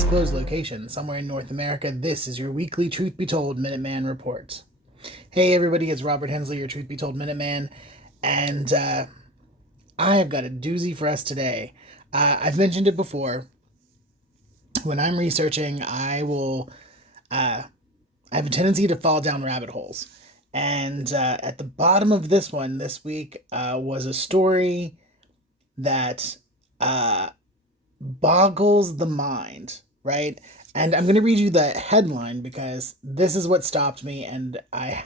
undisclosed location somewhere in North America, this is your weekly Truth Be Told Minuteman Report. Hey everybody, it's Robert Hensley, your Truth Be Told Minuteman, and I have got a doozy for us today. I've mentioned it before. When I'm researching, I have a tendency to fall down rabbit holes. And at the bottom of this one this week was a story that boggles the mind, right? And I'm going to read you the headline because this is what stopped me, and I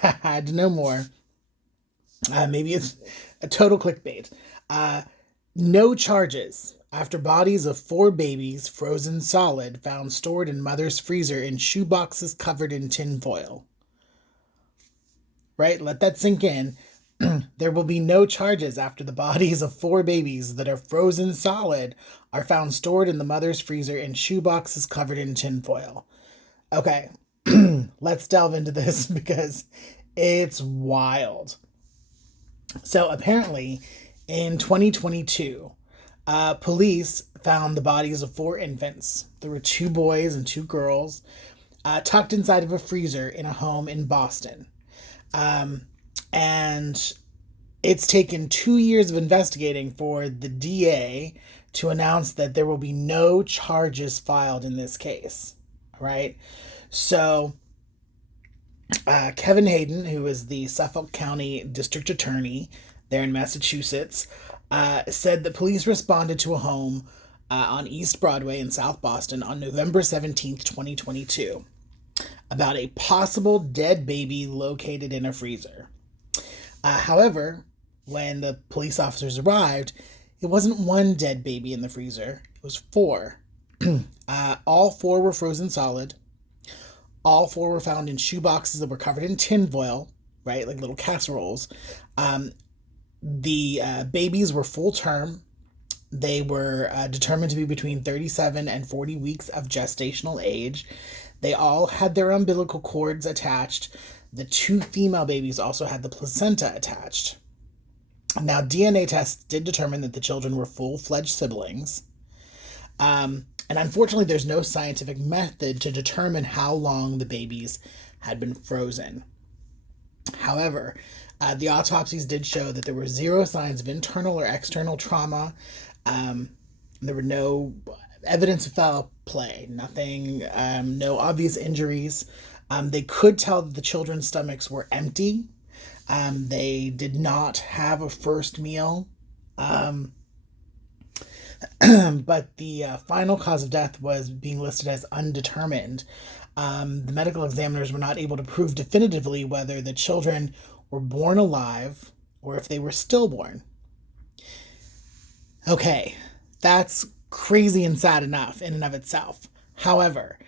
had to know more. Maybe it's a total clickbait. No charges after bodies of 4 babies frozen solid found stored in mother's freezer in shoeboxes covered in tinfoil. Right? Let that sink in. There will be no charges after the bodies of 4 babies that are frozen solid are found stored in the mother's freezer in shoeboxes covered in tinfoil. Okay, let's delve into this because it's wild. So apparently, in 2022, police found the bodies of 4 infants. There were 2 boys and 2 girls tucked inside of a freezer in a home in Boston. And it's taken 2 years of investigating for the DA to announce that there will be no charges filed in this case. All right. So Kevin Hayden, who is the Suffolk County District Attorney there in Massachusetts, said that police responded to a home on East Broadway in South Boston on November 17th, 2022, about a possible dead baby located in a freezer. However, when the police officers arrived, it wasn't 1 dead baby in the freezer. It was 4. All 4 were frozen solid. All 4 were found in shoeboxes that were covered in tinfoil, right, like little casseroles. The babies were full term. They were determined to be between 37 and 40 weeks of gestational age. They all had their umbilical cords attached. The 2 female babies also had the placenta attached. Now, DNA tests did determine that the children were full-fledged siblings. And unfortunately, there's no scientific method to determine how long the babies had been frozen. However, the autopsies did show that there were 0 signs of internal or external trauma. There were no evidence of foul play, nothing, no obvious injuries. They could tell that the children's stomachs were empty. They did not have a first meal. But the final cause of death was being listed as undetermined. The medical examiners were not able to prove definitively whether the children were born alive or if they were stillborn. Okay, that's crazy and sad enough in and of itself. However,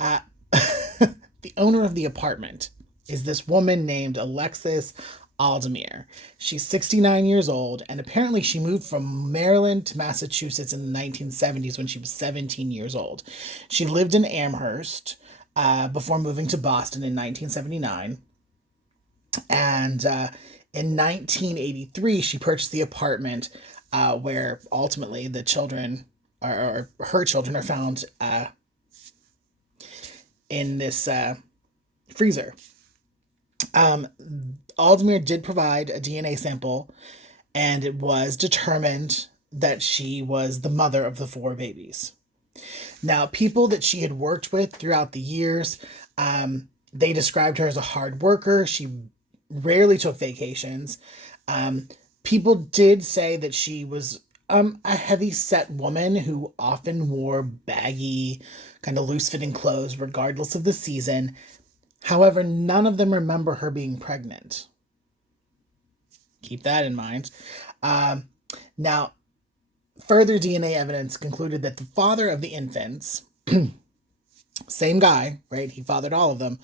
the owner of the apartment is this woman named Alexis Aldemir. She's 69 years old, and apparently she moved from Maryland to Massachusetts in the 1970s when she was 17 years old. She lived in Amherst before moving to Boston in 1979. And in 1983, she purchased the apartment where ultimately the children, or her children, are found in this freezer. Aldemir did provide a DNA sample, and it was determined that she was the mother of the 4 babies. Now, people that she had worked with throughout the years, they described her as a hard worker. She rarely took vacations. People did say that she was a heavy-set woman who often wore baggy, kind of loose-fitting clothes regardless of the season. However, none of them remember her being pregnant. Keep that in mind. Now, further DNA evidence concluded that the father of the infants, same guy, right? He fathered all of them.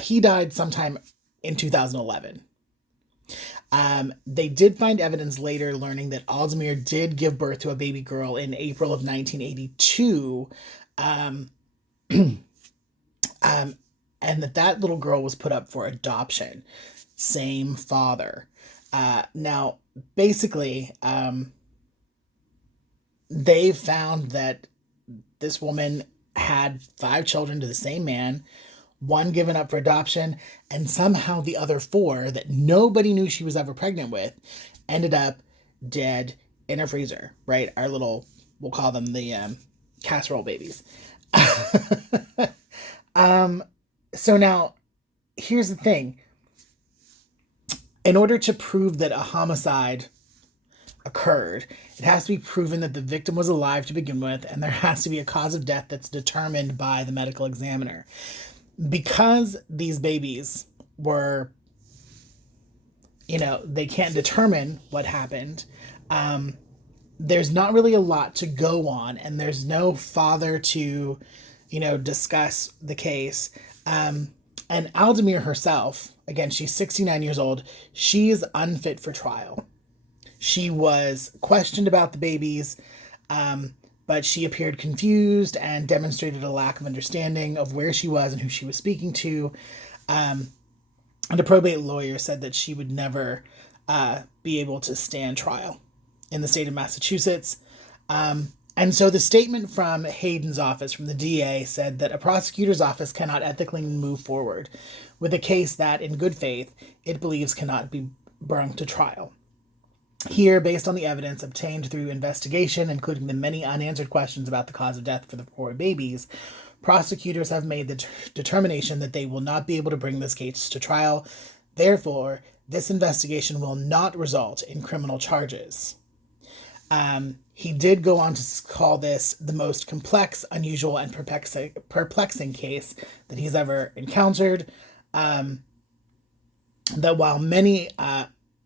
He died sometime in 2011. They did find evidence later learning that Aldemir did give birth to a baby girl in April of 1982. And that little girl was put up for adoption. Same father. Now, basically, they found that this woman had 5 children to the same man, 1 given up for adoption, and somehow the other 4 that nobody knew she was ever pregnant with ended up dead in a freezer, right? Our little, we'll call them the casserole babies. So now, here's the thing. In order to prove that a homicide occurred, it has to be proven that the victim was alive to begin with, and there has to be a cause of death that's determined by the medical examiner. Because these babies were, they can't determine what happened, there's not really a lot to go on, and there's no father to, discuss the case. And Aldemir herself, again, she's 69 years old, she's unfit for trial. She was questioned about the babies, but she appeared confused and demonstrated a lack of understanding of where she was and who she was speaking to. And a probate lawyer said that she would never be able to stand trial in the state of Massachusetts. And so the statement from Hayden's office, from the DA, said that a prosecutor's office cannot ethically move forward with a case that, in good faith, it believes cannot be brought to trial. Here, based on the evidence obtained through investigation, including the many unanswered questions about the cause of death for the 4 babies, prosecutors have made the determination that they will not be able to bring this case to trial. Therefore, this investigation will not result in criminal charges. He did go on to call this the most complex, unusual, and perplexing case that he's ever encountered. That while many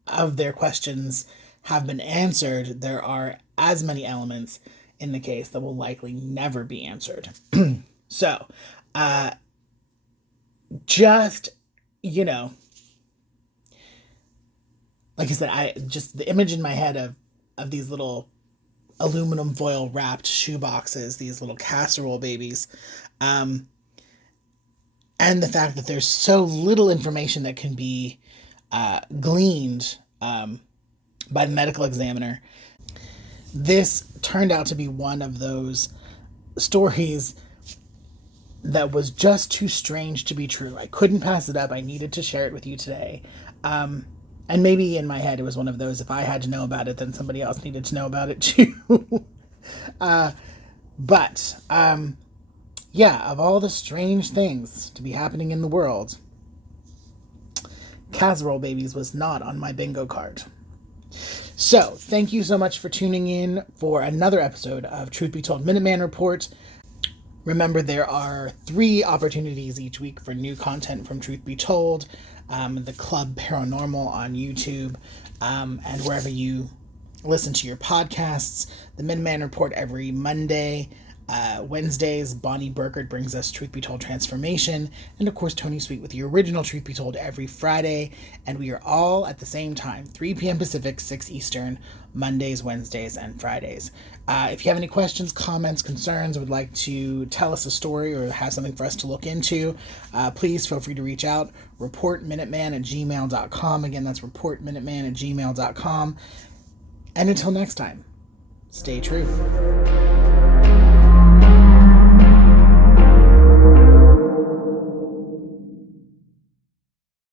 of their questions have been answered, there are as many elements in the case that will likely never be answered. So, just, like I said, the image in my head of these little aluminum foil wrapped shoe boxes, these little casserole babies, and the fact that there's so little information that can be gleaned by the medical examiner. This turned out to be one of those stories that was just too strange to be true. I couldn't pass it up. I needed to share it with you today. And maybe in my head it was one of those, if I had to know about it, then somebody else needed to know about it too. But of all the strange things to be happening in the world, casserole babies was not on my bingo card. So, thank you so much for tuning in for another episode of Truth Be Told Minuteman Report. Remember, there are 3 opportunities each week for new content from Truth Be Told, the Club Paranormal on YouTube, and wherever you listen to your podcasts. The Minuteman Report every Monday. Wednesdays, Bonnie Burkert brings us Truth Be Told Transformation, and of course Tony Sweet with the original Truth Be Told every Friday, and we are all at the same time, 3 p.m. Pacific, 6 Eastern, Mondays, Wednesdays, and Fridays. If you have any questions, comments, concerns, would like to tell us a story or have something for us to look into, please feel free to reach out, reportminuteman@gmail.com. Again, that's reportminuteman@gmail.com. And until next time, stay true.